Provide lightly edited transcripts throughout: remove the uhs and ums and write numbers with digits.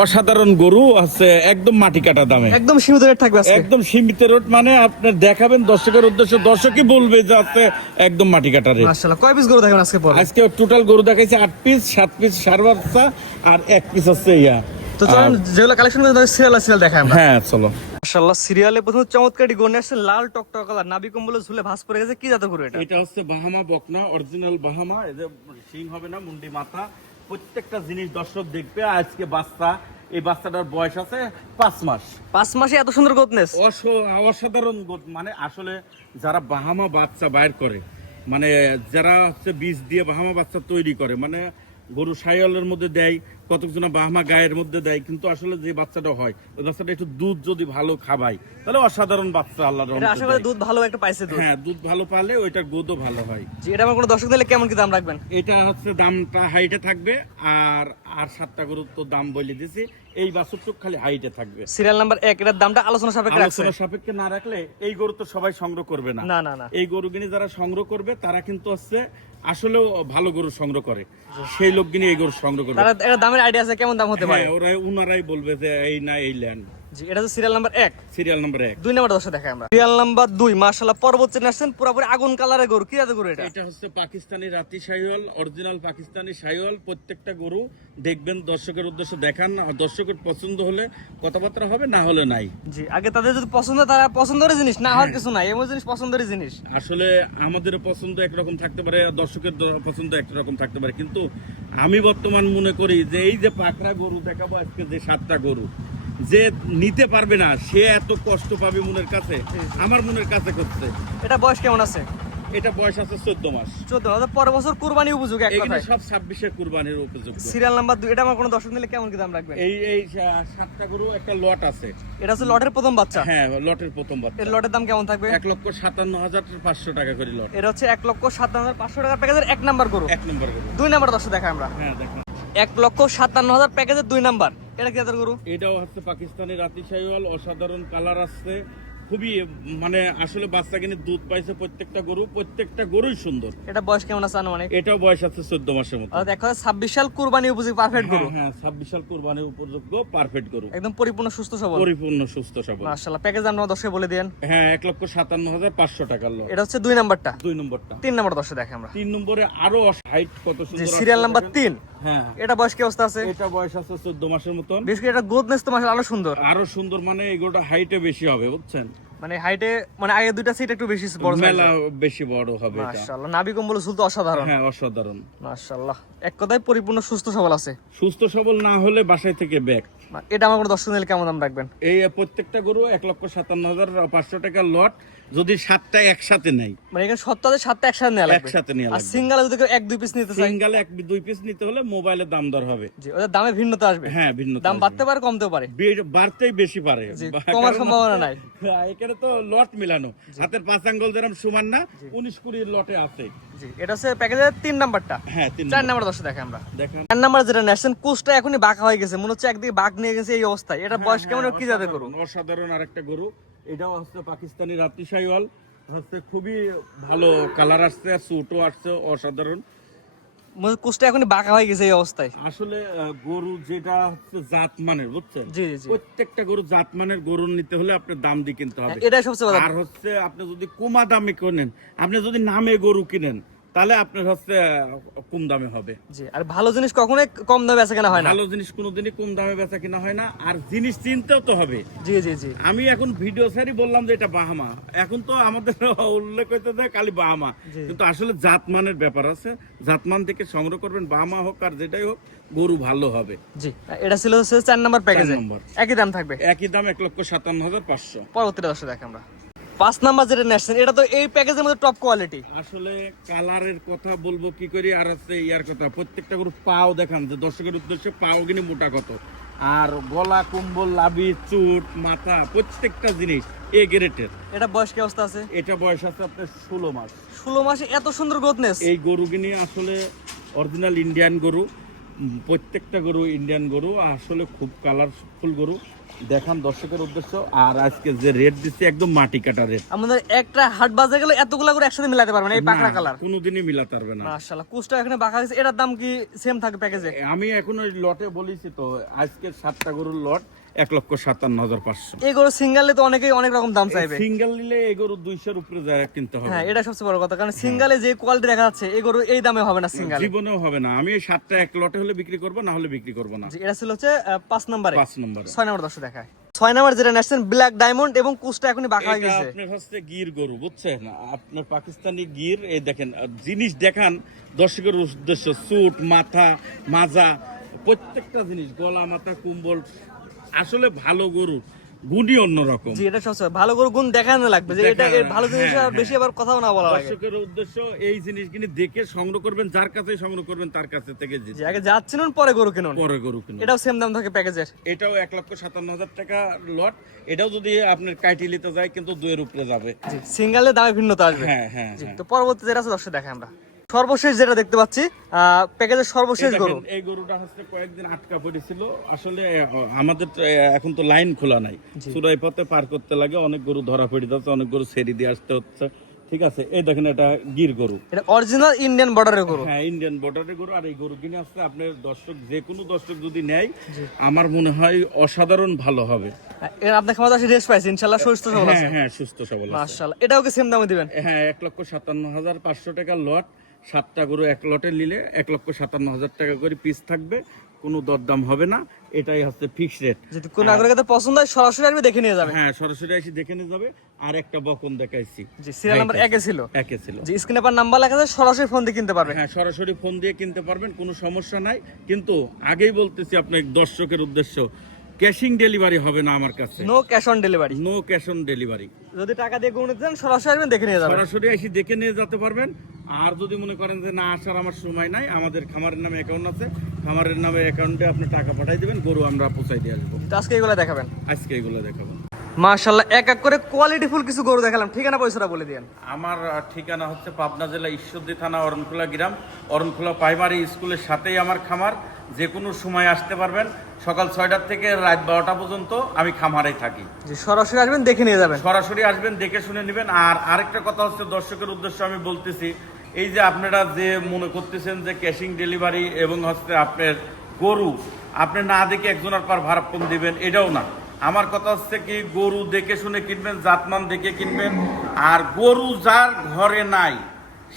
অসাধারণ গরু আছে, একদম মাটি কাটা দামে, একদম সীমিত রেট থাকবে আজকে। একদম সীমিত রেট, মানে আপনার দেখাবেন দর্শকের উদ্দেশ্যে, দর্শকই বলবে যে আছে একদম মাটি কাটা রেট। মাশাআল্লাহ, কয় পিস গরু দেখবেন আজকে পরে? আজকে টোটাল গরু দেখাইছে 8 পিস, 7 পিস ষাঁড় বাচ্চা আর 1 পিস আছে ইয়া। তো চলুন যেগুলো কালেকশন করে সিরিয়াল দেখাই আমরা। হ্যাঁ চলো। মাশাআল্লাহ, সিরিয়ালে প্রথম চমৎকারটি গরু নিয়ে আসছে, লাল টকটক কালার, নাভি কম্বলে ঝুলে ভাঁজ পড়ে গেছে। কি জাতের গরু এটা? এটা হচ্ছে বাহামা বকনা, অরিজিনাল বাহামা। এই যে শিং হবে না, মুন্ডি মাথা, প্রত্যেকটা জিনিস দর্শক দেখবে। আজকে বাচ্চা, এই বাচ্চাটার বয়স আছে 5 মাস। 5 মাসে এত সুন্দর গোদনেস, অসাধারণ মানে আসলে যারা বাহামা বাচ্চা বাইর করে, মানে যারা হচ্ছে বীজ দিয়ে বাহামা বাচ্চা তৈরি করে, মানে গরু সাইওয়ালের মধ্যে দেয়, কতজনা বাহামা গায়ের মধ্যে দেয়, কিন্তু আসলে যে বাচ্চাটা হয় ওই বাচ্চাটা একটু দুধ যদি ভালো খাবায় তাহলে অসাধারণ বাচ্চা আল্লাহর এটা রহমতে আশা করি দেয়। দুধ ভালো একটা পাইছে দুধ। হ্যাঁ, দুধ ভালো পালে ওইটার গোদও ভালো হয়। জি, এটা আমার কোনো দর্শক দিলে কেমন কি দাম রাখবেন? এটা হচ্ছে দামটা হাইটে থাকবে, আর 7টা গরুর তো দাম বলে দিছি, এই বাছুরটুক খালি হাইটে থাকবে। সিরিয়াল নাম্বার 1, এটার দামটা আলোচনা সাপেক্ষে রাখছে। আলোচনা সাপেক্ষে না রাখলে এই গরু তো সবাই সংগ্রহ করবে না। না না না, এই গরুগিনি যারা সংগ্রহ করবে তারা কিন্তু হচ্ছে আসলেও ভালো গরু সংগ্রহ করে, সেই লোকগিনি এই গরু সংগ্রহ করবে। তারা এটা দামের আইডিয়া আছে কেমন দাম হতে পারে? হ্যাঁ, উনারাই বলবে যে এই না এই ল্যান্ড। জি, এটা হচ্ছে serial number 1। Serial number 1। 2 number দর্শক দেখাই আমরা। সিরিয়াল নাম্বার 2, মাশাআল্লাহ, পর্বত আসছেন পুরোপুরি আগুন কালারের গরু। কি জাতের গরু এটা? এটা হচ্ছে পাকিস্তানি রাতি শাহিওয়াল, অরিজিনাল পাকিস্তানি শাহিওয়াল। প্রত্যেকটা গরু দেখবেন, দর্শকের উদ্দেশ্যে দেখান, দর্শকের পছন্দ হলে কথাবার্তা হবে, না হলে নাই। জি, আগে তাদের যদি পছন্দ, তারা পছন্দের জিনিস না হওয়ার কিছু নাই, এমন জিনিস পছন্দের জিনিস। আসলে আমাদের পছন্দ একরকম থাকতে পারে, দর্শকের পছন্দ একরকম থাকতে পারে, কিন্তু আমি বর্তমান মনে করি যে এই যে পাকড়া গরু দেখাবো আজকে, যে 7টা গরু যে নিতে পারবে না সে এত কষ্ট পাবে মনের কাছে, আমার মনের কাছে করছে। এটা বয়স কেমন আছে? এটা বয়স আছে 14 মাস। 14, পরের বছর কুরবানি উপযোগী এক এগুলো কথায়। সব 26-এর কুরবানির উপযুক্ত। সিরিয়াল নাম্বার 2, এটা আমার কোনো দর্শক নিলে কেমন কি দাম রাখবেন? এই 7টা গরু একটা লট আছে। এটা হচ্ছে লটের প্রথম বাচ্চা। হ্যাঁ, লটের প্রথম বাচ্চা। এর লটের দাম কেমন থাকবে? 1,57,500 টাকা করে লট। এটা হচ্ছে 1,57,500 টাকার প্যাকেজের 1 নাম্বার গরু। 1 নম্বর গরু। 2 নাম্বার দর্শক দেখাই আমরা। হ্যাঁ দেখুন, 1,57,000 প্যাকেজের 2 নাম্বার। এটা কি জাতের গরু? এটাও হচ্ছে পাকিস্তানি রাতি শাহিওয়াল, অসাধারণ কালার আসছে, খুবই মানে আসলে বাচ্চা কিনে দুধ পাইছে। প্রত্যেকটা গরুই সুন্দর। এটা বয়স কেমন আছে আনুমানিক? এটাও বয়স আছে 14 মাসের মতো। আর দেখা যাচ্ছে 26 সাল কুরবানি উপযোগী পারফেক্ট গরু। হ্যাঁ, 26 সাল কুরবানির উপযোগ্য পারফেক্ট গরু, একদম পরিপূর্ণ সুস্থ সবল, পরিপূর্ণ সুস্থ সবল। মাশাআল্লাহ। প্যাকেজ আমরা দর্শক বলে দেন। হ্যাঁ, 1,57,500 টাকার লট। এটা হচ্ছে 2 নাম্বারটা। 2 নম্বরটা। 3 নাম্বার দর্শক দেখে আমরা। 3 নম্বরে আরো হাইট কত যে সুন্দর। সিরিয়াল নাম্বার 3, হ্যাঁ, এটা বয়স কি অবস্থা আছে? এটা বয়স আছে 14 মাসের মতন। বেশ করে এটা গোদনেস তো মাশাআল্লাহ আরো সুন্দর। আরো সুন্দর, মানে এগুলোটা হাইটে বেশি হবে, বুঝছেন? মানে হাইটে, মানে আগে দুইটা সিট একটু বেশি বড় সাইজ। মেলা বেশি বড় হবে এটা। মাশাআল্লাহ, নাভি কম্বল ঝুল তো অসাধারণ। হ্যাঁ, অসাধারণ। মাশাআল্লাহ, এক কথায় পরিপূর্ণ সুস্থ সবল আছে। সুস্থ সবল না হলে বাসায় থেকে ব্যাগ। এটা আমার কোনো দর্শক নিলে কেমন দাম রাখবেন? এই প্রত্যেকটা গরু 1,57,500 টাকার লট, যদি 7টা একসাথে নেই। মানে এখানে সপ্তাহে 7টা একসাথে নেওয়া লাগবে। একসাথে নেওয়া আর লাগবে। সিঙ্গেলে যদি কেউ 1-2 পিস নিতে চায়, সিঙ্গেলে 1-2 পিস নিতে হলে মোবাইলে দাম দর হবে। জি, ওদের দামে ভিন্নতা আসবে। হ্যাঁ, ভিন্ন দাম বাড়তে পারে, কমতেও পারে। বাড়তেই বেশি পারে, জি, কমার সম্ভাবনা নাই। এখানে তো লট মিলানো, হাতের 5 আঙ্গুল যেরকম সমান না, 19-20 লটে আছে। জি, এটা হচ্ছে প্যাকেজের 3 নাম্বারটা। হ্যাঁ, 4 নাম্বার দর্শক দেখে আমরা। দেখেন 4 নাম্বার যেটা নেছেন, কোচটা এখনই বাঁকা হয়ে গেছে, মনে হচ্ছে একদিকে বাঘ নিয়ে গেছে এই অবস্থায়। এটা বয়স কেমন, কি জাতের গরু? অসাধারণ আরেকটা গরু। এটাও হচ্ছে পাকিস্তানি রাতি শাহিওয়াল, হচ্ছে খুবই ভালো কালার আসছে, সুটও আসছে, অসাধারণ। কোচটা এখনই বাঁকা হয়ে গেছে এই অবস্থায়। আসলে গরু যেটা হচ্ছে জাত মানের, বুঝছেন? জি জি জি, প্রত্যেকটা গরু জাত মানের গরু নিতে হলে আপনার দাম দিয়ে কিনতে হবে। এটাই সবচেয়ে ভালো। আর হচ্ছে আপনি যদি কমা দামে কিনেন, আপনি যদি নামে গরু কিনেন, তাহলে আপনার হচ্ছে কম দামে হবে। জি, আর ভালো জিনিস কখনোই কম দামে বেচা কেনা হয় না। ভালো জিনিস কোনোদিনই কম দামে বেচা কিনা হয় না, আর জিনিস চিনতেও তো হবে। জি জি জি, আমি এখন ভিডিও সারি বললাম যে এটা বাহামা, এখন তো আমাদের উল্লেখ করতে দেয় খালি বাহামা, কিন্তু আসলে জাতমানের ব্যাপার আছে। জাতমান থেকে সংগ্রহ করবেন, বাহামা হোক আর যেটাই হোক, গরু ভালো হবে। জি, এটা ছিল হচ্ছে 4 নাম্বার প্যাকেজে। 4 নম্বর। একই দাম থাকবে, একই দাম 1,57,500। পরবর্তী দর্শক দেখে আমরা 5 নাম্বার যেটা নেছেন, এটা তো এই প্যাকেজের মধ্যে টপ কোয়ালিটি। আসলে কালারের কথা বলবো কি করি, আর হচ্ছে ইয়ার কথা, প্রত্যেকটা গরু পাও দেখান যে দর্শকের উদ্দেশ্যে, পাও কিনে মোটা কত, আর গলা, কম্বল, লাভি, চুট, মাথা, প্রত্যেকটা জিনিস এ গ্রেটের। এটা বয়স কি অবস্থা আছে? এটা বয়স আছে আপনার 16 মাস। 16 মাসে এত সুন্দর গোদনেস। এই গরুগুনি আসলে অরিজিনাল ইন্ডিয়ান গরু, প্রত্যেকটা গরু ইন্ডিয়ান গরু আসলে খুব কালারফুল গরু। দেখান দর্শকের উদ্দেশ্য। আর আজকে যে রেট দিচ্ছে একদম মাটি কাটা রেট। আমাদের একটা হাট বাজে গেলে এতগুলা করে একসাথে মিলাতে পারবেন এই পাকড়া কালার। কোনোদিনই মিলাতে পারবে না। মাশাআল্লাহ, কুচটা এখানে বাঁকা গেছে, এটার দাম কি সেম থাকে প্যাকেজে? আমি এখন ওই লটে বলেছি তো, আজকে 7টা গরুর লট 1,57,500। এই গরু সিঙ্গেলে তো অনেকেই অনেক রকম দাম চাইবে। সিঙ্গেল নিলে এই গরু 200-র উপরে যায় কিনতে হবে। হ্যাঁ, এটা সবচেয়ে বড় কথা, কারণ সিঙ্গেলে যে কোয়ালিটি দেখা যাচ্ছে এই গরু এই দামে হবে না সিঙ্গেল, জীবনেও হবে না। আমি এই 7টা এক লটে হলে বিক্রি করব, না হলে বিক্রি করব না। এটা ছিল হচ্ছে 5 নম্বরে। 5 নম্বরে 6 নম্বর দর্শক দেখায়। 6 নম্বর যেটা নেছেন ব্ল্যাক ডায়মন্ড এবং কুচটা এখনই বাঁকা হয়ে এটা গেছে। আপনার হচ্ছে গির গরু, বুঝছেন? আপনার পাকিস্তানি গির। এই দেখেন জিনিস দেখান দর্শকের উদ্দেশ্য। চুট, মাথা, মাজা, প্রত্যেকটা জিনিস, গলা, মাথা, কুম্বল, আসলে ভালো গরু, গুণই অন্যরকম। জি, এটা সবচেয়ে ভালো গরু গুণ দেখানো লাগবে যে এটা এর ভালো জিনিস, আর বেশি আবার কথাও না বলা লাগে। দর্শকের উদ্দেশ্য এই জিনিসগুলি দেখে সংগ্রহ করবেন, যার কাছে সংগ্রহ করবেন তার কাছে থেকে যে আগে যাচ্ছেন পরে গরু কিনুন। পরে গরু কিনুন। এটাও সেম দাম থাকে প্যাকেজের। এটাও 1,57,000 টাকা লট। এটাও যদি আপনার কাইটিলিতে যায় কিন্তু 2-এর উপরে যাবে। জি, সিঙ্গেলের দামে ভিন্নতা আসবে। হ্যাঁ হ্যাঁ জি, হ্যাঁ। তো পরবর্তী যেটা আছে দর্শক দেখাই আমরা। সর্বশেষ যেটা দেখতে পাচ্ছি প্যাকেজের সর্বশেষ এই গরু। দেখেন, এই গরুটা হচ্ছে কয়েকদিন আটকা পড়েছিল। আসলে আমাদের তো এখন তো লাইন খোলা নাই, চুরাই পথে পার করতে লাগে, অনেক গরু ধরা পড়ে যাচ্ছে, অনেক গরু ছেড়ে দিয়ে আসতে হচ্ছে। ঠিক আছে, এই দেখেন এটা গির গরু। এটা অরিজিনাল ইন্ডিয়ান বর্ডারের গরু। হ্যাঁ, ইন্ডিয়ান বর্ডারের গরু। আর এই গরু কিনে আসছে আপনার দর্শক, যে কোনো দর্শক যদি নেয় আমার মনে হয় অসাধারণ ভালো হবে। এর আপনার খামার আছে রেস্ট পাইছে ইনশাআল্লাহ, সুস্থ সবল আছে। হ্যাঁ হ্যাঁ, সুস্থ সবল আছে। মাশাআল্লাহ, এটাও কি সেম দামে দিবেন? হ্যাঁ, 1,57,500 টাকা লট। 7টা গরু এক লটে নিলে 1,57,000 টাকা করে পিস থাকবে, কোনো দরদাম হবে না। এটাই হচ্ছে ফিক্স রেট। যদি কোনো নাগরিকের পছন্দ হয় সরাসরি আসবে, দেখে নিয়ে যাবে। হ্যাঁ, সরাসরি এসে দেখে নিয়ে যাবে। আর একটা বকন দেখাইছি, জি, সিরিয়াল নাম্বার 1 এ ছিল। একে ছিল। জি, স্ক্রিনে পর নাম্বার লেখা আছে, সরাসরি ফোন দিয়ে কিনতে পারবে। হ্যাঁ, সরাসরি ফোন দিয়ে কিনতে পারবেন, কোনো সমস্যা নাই। কিন্তু আগেই বলতেছি আপনার দর্শকের উদ্দেশ্য, ক্যাশিং ডেলিভারি হবে না আমার কাছে। No cash on delivery. No cash on delivery. যদি টাকা দিয়ে গরু নিতে চান সরাসরি আসবেন, দেখে নিয়ে যাবেন। সরাসরি এসে দেখে নিয়ে যেতে পারবেন। আর যদি মনে করেন যে না, আসার আমার সময় নাই, আমাদের খামারের নামে অ্যাকাউন্ট আছে, খামারের নামে অ্যাকাউন্টে আপনি টাকা পাঠিয়ে দিবেন, গরু আমরা পৌঁছাই দিয়ে আসবো। তো আজকে এগুলো দেখাবেন। আজকে এগুলো দেখাবো। মাশাআল্লাহ, এক এক করে কোয়ালিটিফুল কিছু গরু দেখালাম। ঠিকানা পয়সাটা বলে দিয়েন। আমার ঠিকানা হচ্ছে পাবনা জেলা ঈশ্বরদী থানা অরণখোলা গ্রাম, অরণখোলা প্রাইমারি স্কুলের সাথেই আমার খামার। যে কোনো সময় আসতে পারবেন, সকাল 6টা থেকে রাত 12টা পর্যন্ত আমি খামারেই থাকি। জি, সরাসরি আসবেন, দেখে নিয়ে যাবেন। সরাসরি আসবেন, দেখে শুনে নেবেন। আর আরেকটা কথা হচ্ছে দর্শকের উদ্দেশ্যে আমি বলতেছি, এই যে আপনারা যে মনে করতেছেন যে ক্যাশিং ডেলিভারি এবং হচ্ছে আপনার গরু আপনি না দেখে একজনের পর ভাড়াপণ দিবেন, এটাও না। আমার কথা হচ্ছে কি, গরু দেখে শুনে কিনবেন, জাতমান দেখে কিনবেন। আর গরু যার ঘরে নাই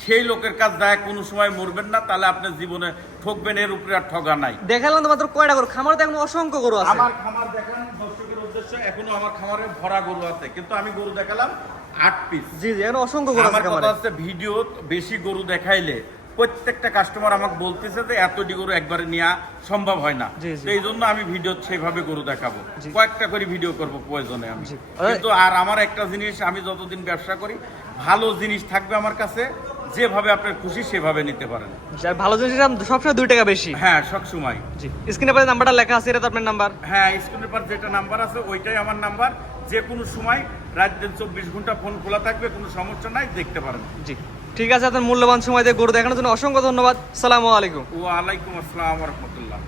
সেই লোকের কাছ যায় কোনো সময় মরবেন না, তাহলে আপনার জীবনে ঠকবেন, এর উপরে আর ঠগা নাই। দেখালাম তো মাত্র কয়টা গরু, খামারে তো এখন অসংখ্য গরু আছে। আমার খামার দেখান দর্শকের উদ্দেশ্যে, এখনো আমার খামারে ভরা গরু আছে, কিন্তু আমি গরু দেখালাম 8 পিস। জি জি, এখন অসংখ্য গরু আছে আমার খামারে। কথা হচ্ছে ভিডিও বেশি গরু দেখাইলে প্রত্যেকটা কাস্টমার আমাকে বলতেছে যে এতটি গরু একবারে নেওয়া সম্ভব হয় না। জি, জি। তো এই জন্য আমি ভিডিও সেভাবে গরু দেখাবো, কয়েকটা করে ভিডিও করব প্রয়োজনে আমি। জি। কিন্তু আর আমার একটা জিনিস, আমি যতদিন ব্যবসা করি ভালো জিনিস থাকবে আমার কাছে, যেভাবে আপনার খুশি সেভাবে নিতে পারেন। যার ভালো জিনিসের দাম সবসময় 2 টাকা বেশি। হ্যাঁ, সব সময়। জি, স্ক্রিনে পরে নাম্বারটা লেখা আছে, এটা তো আপনার নাম্বার। হ্যাঁ, স্ক্রিনের পর যেটা নাম্বার আছে ওইটাই আমার নাম্বার। যে কোনো সময় রাত দিন 24 ঘন্টা ফোন খোলা থাকবে, কোনো সমস্যা নাই, দেখতে পারেন। জি, ঠিক আছে, আপনার মূল্যবান সময় দিয়ে গরু দেখানোর জন্য অসংখ্য ধন্যবাদ। আসসালামু আলাইকুম। ওয়ালাইকুম আসসালাম ওয়া রাহমাতুল্লাহ।